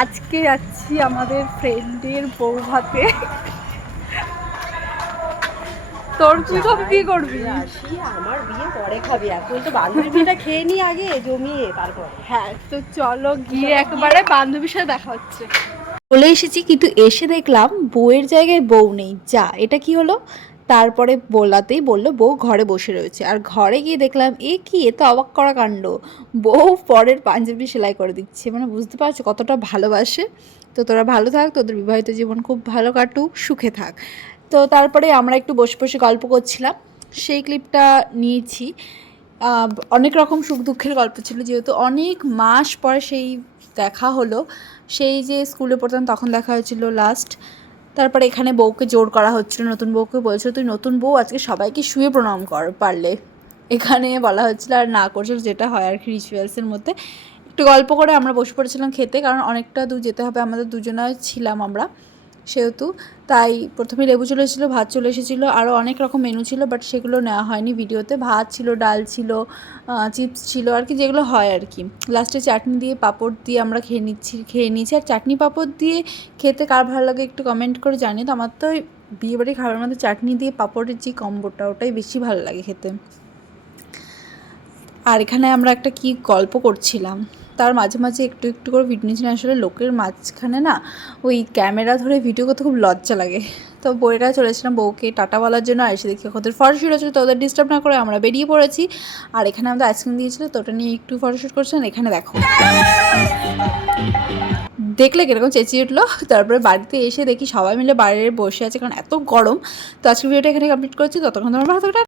আজকে যাচ্ছি আমাদের ফ্রেন্ডের বউ ভাতে তোর তুই সব কি করবি? আমার বিয়ে পরে খাবি। এখন তো বান্ধবীর বিয়েটা খেয়ে নি আগে জমিয়ে তারপর। হ্যাঁ তো চলো গিয়ে একবারে বান্ধবীর সাথে দেখা হচ্ছে। চলে এসেছি কিন্তু এসে দেখলাম বউয়ের জায়গায় বউ নেই। যা এটা কি হলো? তারপরে বলাতেই বলল, বউ ঘরে বসে রয়েছে। আর ঘরে গিয়ে দেখলাম, এ কি? এ তো অবাক করা কাণ্ড। বউ পরের পাঞ্জাবি সেলাই করে দিচ্ছে। মানে বুঝতে পারছ কতটা ভালোবাসে। তো তোরা ভালো থাক, তোদের বিবাহিত জীবন খুব ভালো কাটুক, সুখে থাক। তো তারপরে আমরা একটু বসে বসে গল্প করছিলাম। সেই ক্লিপটা নিয়েছি। অনেক রকম সুখ দুঃখের গল্প ছিল। যেহেতু অনেক মাস পরে সেই দেখা হলো, সেই যে স্কুলে পড়তাম তখন দেখা হয়েছিল লাস্ট। তারপরে এখানে বউকে জোর করা হচ্ছিল, নতুন বউকে বলছিল, তুই নতুন বউ, আজকে সবাইকে শুয়ে প্রণাম কর পারলে। এখানে বলা হচ্ছিল, আর না করছিল যেটা হয় আর কি রিচুয়ালসের মধ্যে। একটু গল্প করে আমরা বসে পড়েছিলাম খেতে, কারণ অনেকটা দূর যেতে হবে, আমাদের দুজনায় ছিলাম আমরা। সেহেতু। তাই প্রথমে লেবু চলে এসেছিল, ভাত চলে এসেছিল আরও অনেক রকম মেনু ছিল বাট সেগুলো নেওয়া হয়নি ভিডিওতে। ভাত ছিল, ডাল ছিল চিপস ছিল, আর কি যেগুলো হয় আর কি। লাস্টে চাটনি দিয়ে পাঁপড় দিয়ে আমরা খেয়ে নিচ্ছি, খেয়ে নিয়েছি। আর চাটনি পাঁপড় দিয়ে খেতে কার ভালো লাগে একটু কমেন্ট করে জানিয়ে তো আমার তো ওই বিয়েবাড়ির খাবারের মধ্যে চাটনি দিয়ে পাঁপড়ের যে কম্বোটা, ওটাই বেশি ভালো লাগে খেতে। আর এখানে আমরা একটা কি গল্প করছিলাম। তার মাঝে মাঝে একটু একটু করে ভিডিও নিয়েছিলাম আসলে লোকের মাঝখানে না ওই ক্যামেরা ধরে ভিডিও করতে খুব লজ্জা লাগে। তো বইটা চলেছিলাম বউকে টাটা বলার জন্য আর এসে দেখি ওদের ফটোশ্যুট হচ্ছিল তো ওদের ডিস্টার্ব না করে আমরা বেরিয়ে পড়েছি। আর এখানে আমাদের আইসক্রিম দিয়েছিল, তো ওটা নিয়ে একটু ফটোশ্যুট করছিলাম এখানে দেখো। দেখলে কীরকম চেঁচিয়ে উঠল। তারপরে বাড়িতে এসে দেখি সবাই মিলে বাইরে বসে আছে, কারণ এত গরম। তো আজকে ভিডিওটা এখানে কমপ্লিট করছি। ততক্ষণ তোমার ভালো